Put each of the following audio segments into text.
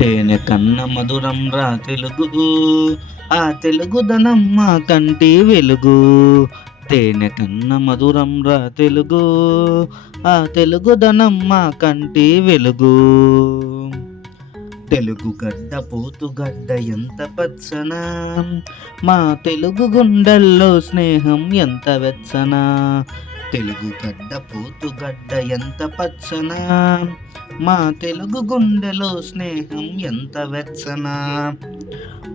తేనె కన్న మధురం రా తెలుగు. ఆ తెలుగుదనం మా కంటి వెలుగు. తేనె కన్న మధురం రా తెలుగు. ఆ తెలుగుదనం మా కంటి వెలుగు. తెలుగు గడ్డ పోతు గడ్డ ఎంత పచ్చన. మా తెలుగు గుండెల్లో స్నేహం ఎంత వెచ్చన. తెలుగు గడ్డ పోతుగడ్డ ఎంత పచ్చన? మా తెలుగు గుండెలో స్నేహం ఎంత వెచ్చన?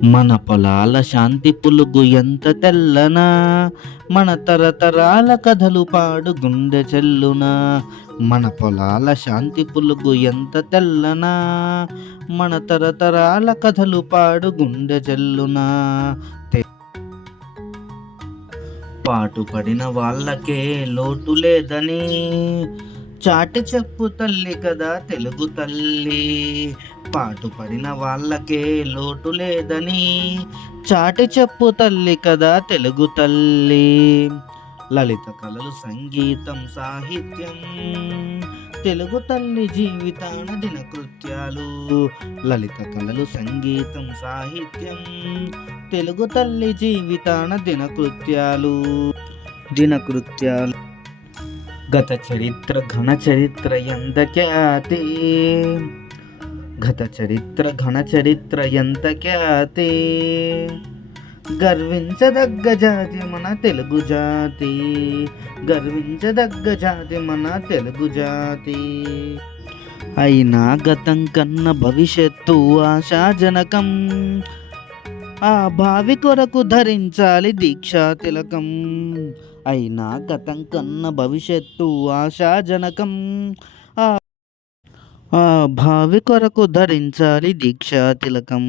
మన పొలాల శాంతి పులుగు ఎంత తెల్లనా? మన తరతరాల కథలు పాడు గుండె చెల్లునా? మన పొలాల శాంతి పులుగు ఎంత తెల్లనా? మన తరతరాల కథలు పాడు గుండె చెల్లునా? పాటుపడిన పాటు పడిన వాళ్ళకే లోటు లేదని. చాటి చెప్పు తల్లి కదా తెలుగు తల్లి. పాటు పడిన వాళ్ళకే లోటు లేదని. చాటి చెప్పు తల్లి కదా తెలుగు తల్లి. లలిత కళలు సంగీతం సాహిత్యం. తెలుగు తల్లి జీవితాన దినకృత్యాలు. లలిత కళలు సంగీతం సాహిత్యం. తెలుగు తల్లి జీవితాన దినకృత్యాలు. దినకృత్యాలు. గత చరిత్ర ఘన చరిత్ర ఎంత ఖ్యాతి గత చరిత్ర ఘన చరిత్ర ఎంత ఖ్యాతి గర్వించదగ్గ జాతి మన తెలుగు జాతి. గర్వించదగ్గ జాతి మన తెలుగు జాతి. అయినా గతం కన్న భవిష్యత్తు ఆశాజనకం. ఆ భావి కొరకు ధరించాలి దీక్షా తిలకం. అయినా గతం కన్న భవిష్యత్తు ఆశాజనకం. ఆ ఆ భావి కొరకు ధరించాలి దీక్షా తిలకం.